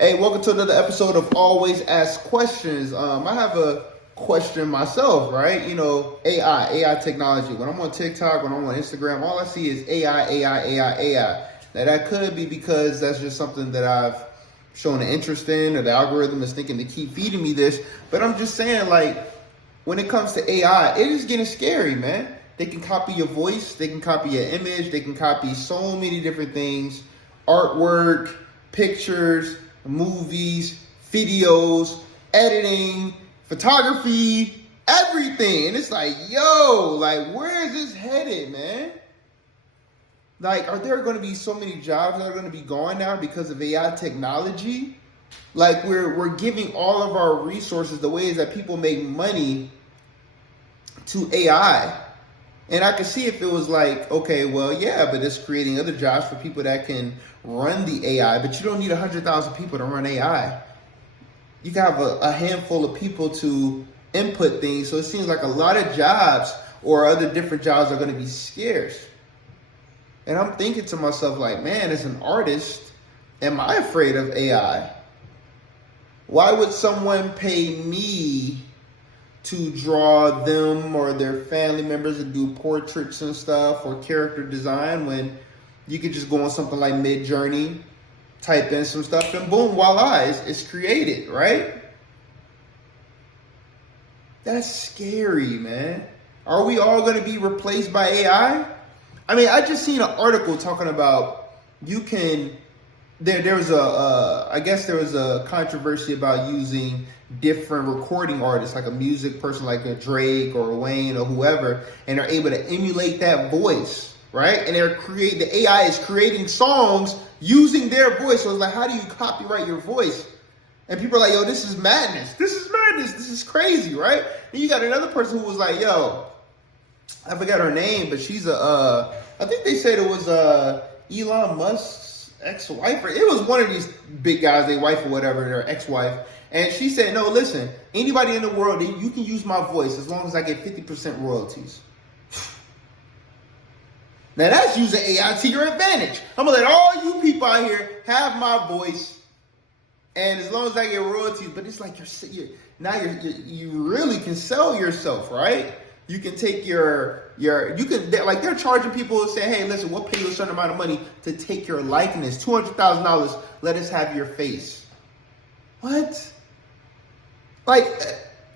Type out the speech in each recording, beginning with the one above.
Hey, welcome to another episode of Always Ask Questions. I have a question myself, right? You know, AI technology. When I'm on TikTok, when I'm on Instagram, all I see is AI. Now, that could be because that's just something that I've shown an interest in, or the algorithm is thinking to keep feeding me this. But I'm just saying, like, when it comes to AI, it is getting scary, man. They can copy your voice, they can copy your image, they can copy so many different things, artwork, pictures, movies, videos, editing, photography, everything. And it's like, yo, like, where is this headed, man? Like, are there going to be so many jobs that are going to be gone now because of AI technology? Like, we're giving all of our resources, the ways that people make money, to AI. And I could see if it was like, okay, well, yeah, but it's creating other jobs for people that can run the AI, but you don't need 100,000 people to run AI. You can have a handful of people to input things. So it seems like a lot of jobs or other different jobs are going to be scarce. And I'm thinking to myself, like, man, as an artist, am I afraid of AI? Why would someone pay me to draw them or their family members and do portraits and stuff or character design when you could just go on something like Midjourney, type in some stuff, and boom, voila, it's created, right? That's scary, man. Are we all going to be replaced by AI? I mean, I just seen an article talking about you can. There was I guess there was a controversy about using different recording artists, like a music person like a Drake or Wayne or whoever, and they're able to emulate that voice, right? And the AI is creating songs using their voice. So it's like, how do you copyright your voice? And people are like, yo, this is madness. This is crazy, right? And you got another person who was like, yo, I forgot her name, but she's I think they said it was Elon Musk's ex-wife, or it was one of these big guys, their wife or whatever, their ex-wife. And she said, no, listen, anybody in the world, you can use my voice as long as I get 50% royalties. Now that's using AI to your advantage. I'm gonna let all you people out here have my voice, and as long as I get royalties. But it's like you really can sell yourself, right? You can take they're charging people saying, hey, listen, we'll pay you a certain amount of money to take your likeness, $200,000. Let us have your face. What? Like,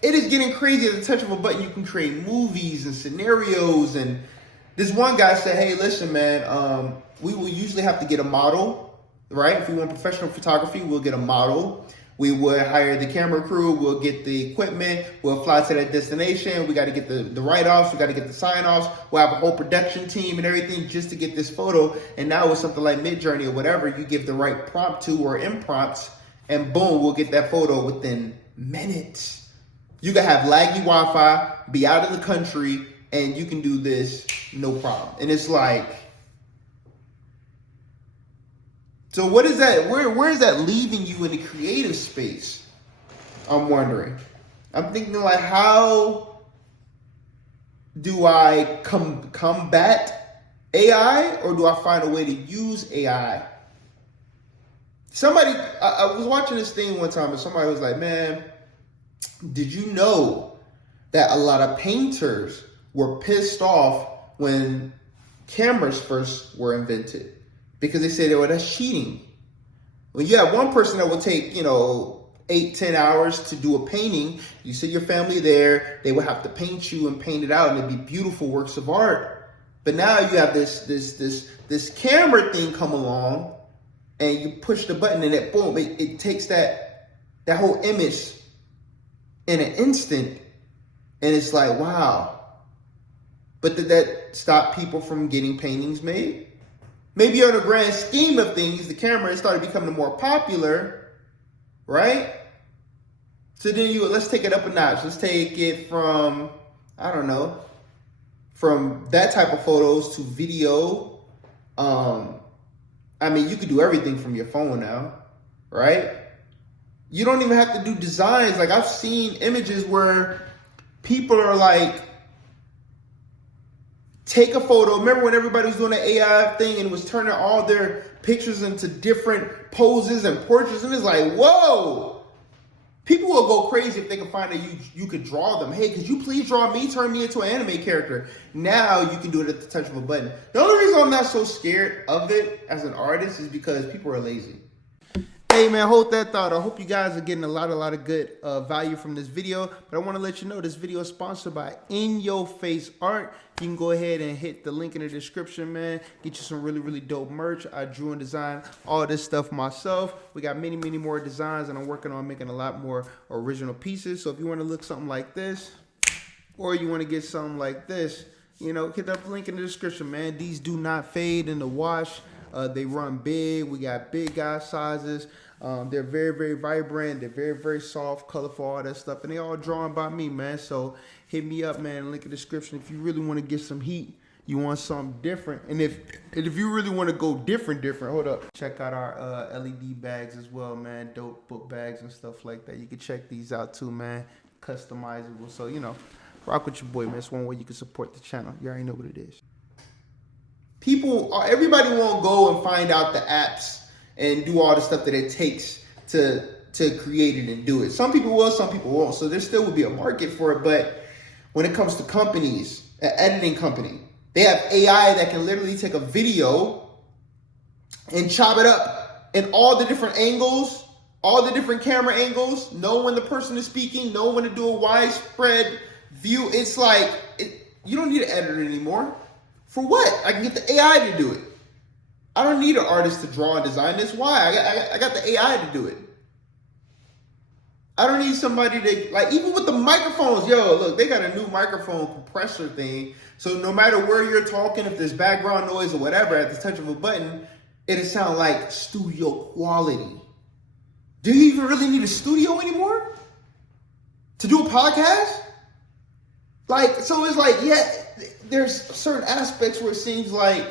it is getting crazy. At the touch of a button, you can create movies and scenarios. And this one guy said, hey, listen, man, we will usually have to get a model, right? If we want professional photography, we'll get a model. We would hire the camera crew. We'll get the equipment. We'll fly to that destination. We got to get the write-offs. We got to get the sign-offs. We'll have a whole production team and everything just to get this photo. And now with something like Midjourney or whatever, you give the right prompt to or imprompts, and boom, we'll get that photo within minutes. You can have laggy Wi-Fi, be out of the country, and you can do this no problem. And it's like, so what is that? Where is that leaving you in the creative space? I'm wondering. I'm thinking, like, how do I combat AI, or do I find a way to use AI? I was watching this thing one time, and somebody was like, man, did you know that a lot of painters were pissed off when cameras first were invented? Because they say, well, that's cheating. Well, you have one person that will take, 8-10 hours to do a painting. You see your family there, they would have to paint you and paint it out, and it'd be beautiful works of art. But now you have this camera thing come along, and you push the button, and boom, it takes that whole image in an instant, and it's like, wow. But did that stop people from getting paintings made? Maybe on the grand scheme of things, the camera started becoming more popular, right? So then let's take it up a notch. Let's take it from, I don't know, from that type of photos to video. I mean, you could do everything from your phone now, right? You don't even have to do designs. Like, I've seen images where people are like, take a photo. Remember when everybody was doing the AI thing and was turning all their pictures into different poses and portraits, and it's like, whoa. People will go crazy if they can find that you could draw them. Hey, could you please draw me, turn me into an anime character? Now you can do it at the touch of a button. The only reason I'm not so scared of it as an artist is because people are lazy. Hey man, hold that thought. I hope you guys are getting a lot of good value from this video. But I want to let you know this video is sponsored by In Your Face Art. You can go ahead and hit the link in the description, man. Get you some really dope merch. I drew and designed all this stuff myself. We got many more designs, and I'm working on making a lot more original pieces. So if you want to look something like this, or you want to get something like this, you know, hit that link in the description, man. These do not fade in the wash. They run big. We got big guy sizes. They're very vibrant. They're very soft, colorful, all that stuff. And they all drawn by me, man. So hit me up, man. Link in the description. If you really want to get some heat, you want something different. And if you really want to go different, hold up. Check out our LED bags as well, man. Dope book bags and stuff like that. You can check these out too, man. Customizable. So, you know, rock with your boy, man. It's one way you can support the channel. You already know what it is. Everybody won't go and find out the apps and do all the stuff that it takes to create it and do it. Some people will, some people won't. So there still will be a market for it. But when it comes to companies, an editing company, they have AI that can literally take a video and chop it up in all the different angles, all the different camera angles, know when the person is speaking, know when to do a widespread view. It's like, you don't need an editor anymore. For what? I can get the AI to do it. I don't need an artist to draw and design this. Why? I got the AI to do it. I don't need somebody to, like, even with the microphones, yo, look, they got a new microphone compressor thing. So no matter where you're talking, if there's background noise or whatever, at the touch of a button, it'll sound like studio quality. Do you even really need a studio anymore to do a podcast? Like, so it's like, yeah, there's certain aspects where it seems like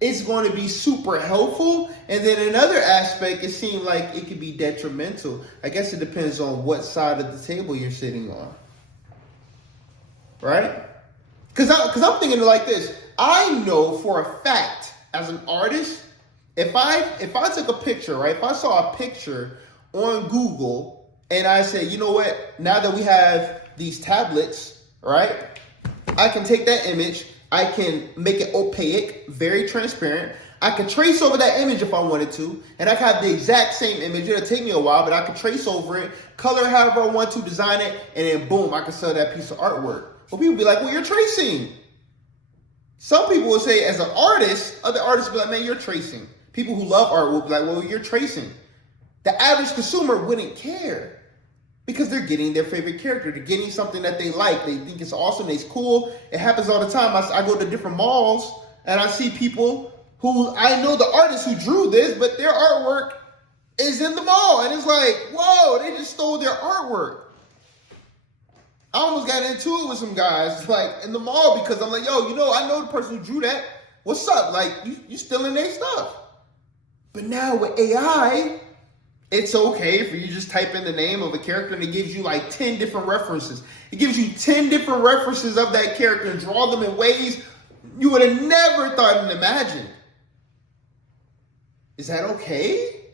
it's going to be super helpful. And then another aspect, it seems like it could be detrimental. I guess it depends on what side of the table you're sitting on. Right? Because I'm thinking like this. I know for a fact, as an artist, if I took a picture, right? If I saw a picture on Google and I said, you know what? Now that we have these tablets, right? I can take that image, I can make it opaque, very transparent. I can trace over that image if I wanted to, and I can have the exact same image. It'll take me a while, but I can trace over it, color however I want to, design it, and then boom, I can sell that piece of artwork. But people be like, well, you're tracing. Some people will say, as an artist, other artists will be like, man, you're tracing. People who love art will be like, well, you're tracing. The average consumer wouldn't care. Because they're getting their favorite character. They're getting something that they like. They think it's awesome. It's cool. It happens all the time. I go to different malls and I see people who, I know the artists who drew this, but their artwork is in the mall. And it's like, whoa, they just stole their artwork. I almost got into it with some guys like in the mall because I'm like, yo, you know, I know the person who drew that. What's up? Like, you stealing their stuff. But now with AI, it's okay if you just type in the name of a character and it gives you like 10 different references. It gives you 10 different references of that character and draw them in ways you would have never thought and imagined. Is that okay?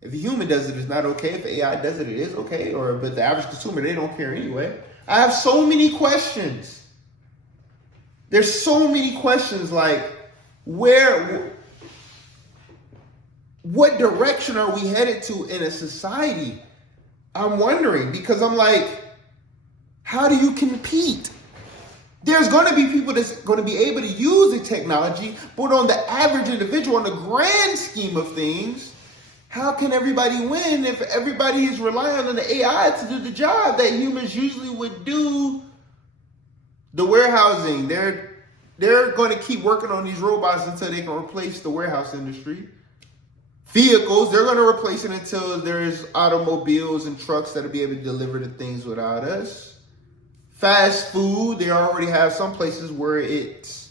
If a human does it, it's not okay. If AI does it, it is okay. But the average consumer, they don't care anyway. I have so many questions. There's so many questions like, what direction are we headed to in a society? I'm wondering because I'm like, how do you compete? There's going to be people that's going to be able to use the technology, but on the average individual, on the grand scheme of things, how can everybody win if everybody is relying on the AI to do the job that humans usually would do? The warehousing, they're going to keep working on these robots until they can replace the warehouse industry. Vehicles, they're going to replace it until there's automobiles and trucks that'll be able to deliver the things without us. Fast food, they already have some places where it's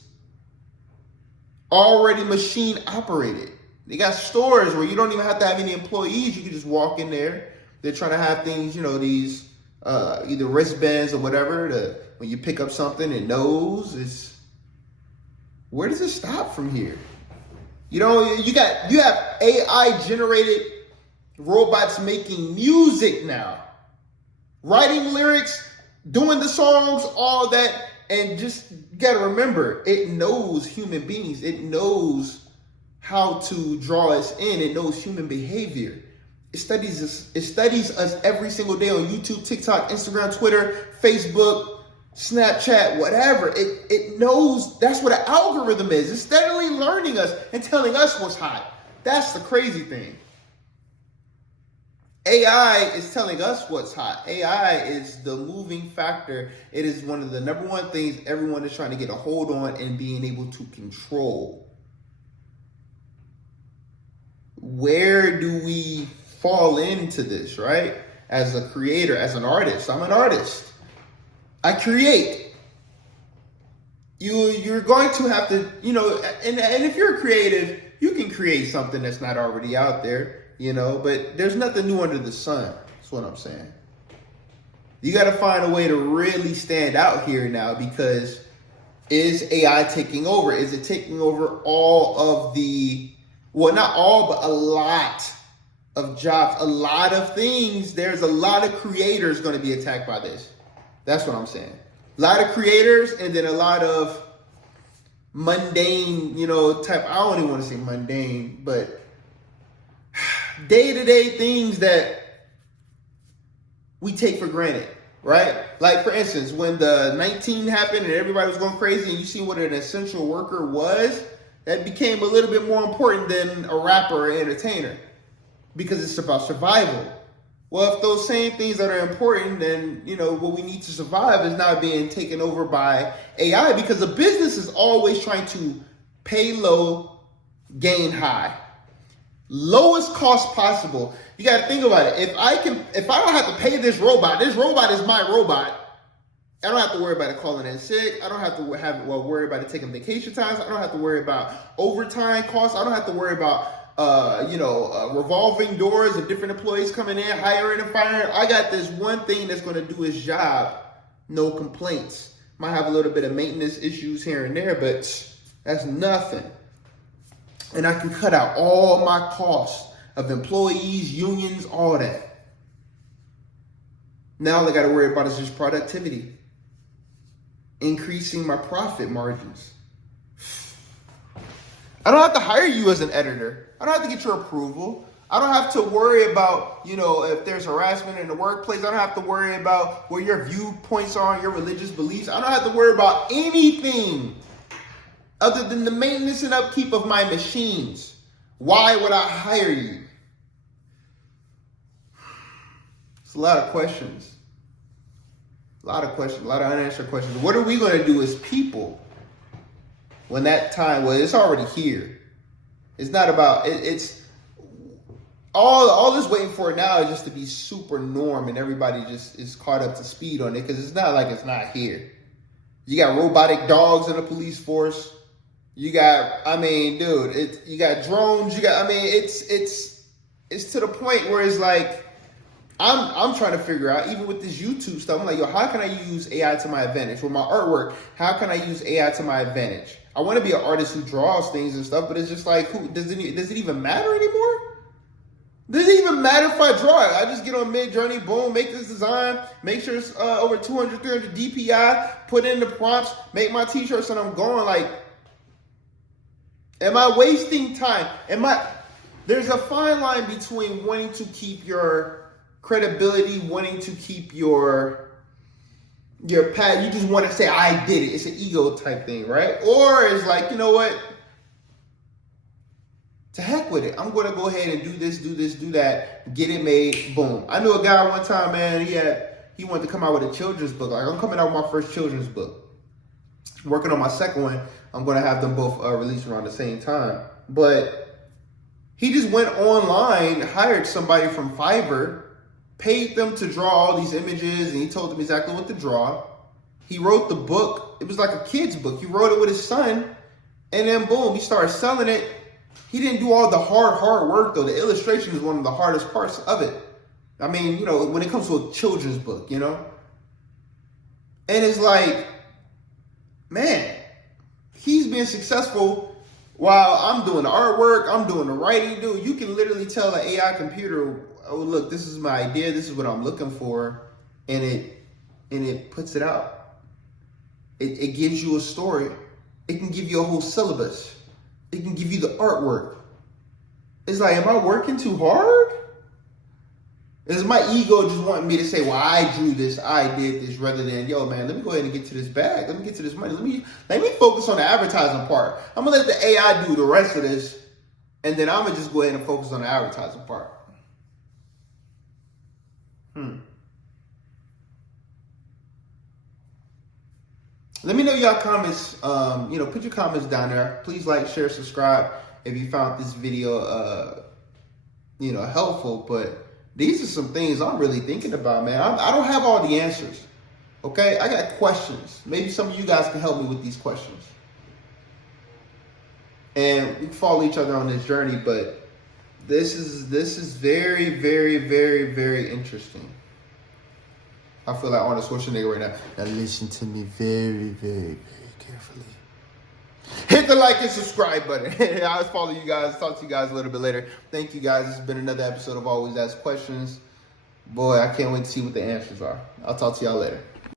already machine operated. They got stores where you don't even have to have any employees. You can just walk in there. They're trying to have things, you know, these either wristbands or whatever. When you pick up something, it knows. Where does it stop from here? You know, you have AI generated robots making music now, writing lyrics, doing the songs, all that. And just, you gotta remember, it knows human beings. It knows how to draw us in. It knows human behavior. It studies us every single day on YouTube, TikTok, Instagram, Twitter, Facebook, Snapchat, whatever. It knows. That's what an algorithm is. It's steadily learning us and telling us what's hot. That's the crazy thing. AI is telling us what's hot. AI is the moving factor. It is one of the number one things everyone is trying to get a hold on and being able to control. Where do we fall into this, right? As a creator, as an artist. I'm an artist. I create. You're going to have to, you know, and if you're creative, you can create something that's not already out there. You know, but there's nothing new under the sun. That's what I'm saying. You got to find a way to really stand out here now, because is AI taking over? Is it taking over all of the, well, not all, but a lot of jobs, a lot of things? There's a lot of creators going to be attacked by this. That's what I'm saying. A lot of creators, and then a lot of mundane, you know, type, I don't even want to say mundane, but day-to-day things that we take for granted, right? Like, for instance, when the 19 happened and everybody was going crazy and you see what an essential worker was, that became a little bit more important than a rapper or entertainer, because it's about survival. Well, if those same things that are important, then, you know, what we need to survive is not being taken over by AI, because a business is always trying to pay low, gain high. Lowest cost possible. You got to think about it. If I don't have to pay this robot is my robot. I don't have to worry about it calling in sick. I don't have to worry about it taking vacation times. I don't have to worry about overtime costs. I don't have to worry about revolving doors of different employees coming in, hiring and firing. I got this one thing that's going to do its job. No complaints. Might have a little bit of maintenance issues here and there, but that's nothing. And I can cut out all my costs of employees, unions, all that. Now all I got to worry about is just productivity. Increasing my profit margins. I don't have to hire you as an editor. I don't have to get your approval. I don't have to worry about, you know, if there's harassment in the workplace. I don't have to worry about where your viewpoints are and your religious beliefs. I don't have to worry about anything other than the maintenance and upkeep of my machines. Why would I hire you? It's a lot of questions. A lot of unanswered questions. What are we going to do as people when that time, well, it's already here. It's not about, it's all this waiting for now is just to be super norm and everybody just is caught up to speed on it, because it's not like it's not here. You got robotic dogs in the police force. You got, you got drones. It's to the point where it's like, I'm trying to figure out, even with this YouTube stuff, I'm like, yo, how can I use AI to my advantage? With my artwork, how can I use AI to my advantage? I want to be an artist who draws things and stuff, but it's just like, does it even matter anymore? Does it even matter if I draw it? I just get on Midjourney, boom, make this design, make sure it's over 200, 300 DPI, put in the prompts, make my t-shirts, and I'm going. Like, am I wasting time? There's a fine line between wanting to keep your credibility, wanting to keep your path. You just want to say, I did it. It's an ego type thing, right? Or it's like, you know what? To heck with it. I'm going to go ahead and do this, do that, get it made, boom. I knew a guy one time, man, he wanted to come out with a children's book. Like, I'm coming out with my first children's book. Working on my second one. I'm going to have them both released around the same time. But he just went online, hired somebody from Fiverr, paid them to draw all these images, and he told them exactly what to draw. He wrote the book. It was like a kid's book. He wrote it with his son, and then boom, he started selling it. He didn't do all the hard work, though. The illustration is one of the hardest parts of it. I mean, you know, when it comes to a children's book, you know? And it's like, man, he's been successful while I'm doing the artwork, I'm doing the writing, dude. You can literally tell an AI computer, oh look, this is my idea, this is what I'm looking for, and it puts it out. It gives you a story. It can give you a whole syllabus. It can give you the artwork. It's like, am I working too hard? Is my ego just wanting me to say, well, I drew this, I did this, rather than, yo, man, let me go ahead and get to this bag. Let me get to this money. Let me focus on the advertising part. I'm going to let the AI do the rest of this, and then I'm going to just go ahead and focus on the advertising part. Let me know your comments. Put your comments down there. Please like, share, subscribe if you found this video, helpful. But these are some things I'm really thinking about, man. I don't have all the answers. Okay, I got questions. Maybe some of you guys can help me with these questions, and we can follow each other on this journey. But this is very, very, very, very interesting. I feel like Arnold Schwarzenegger right now. Now listen to me very, very, very carefully. Hit the like and subscribe button. I'll follow you guys. Talk to you guys a little bit later. Thank you guys. This has been another episode of Always Ask Questions. Boy, I can't wait to see what the answers are. I'll talk to y'all later.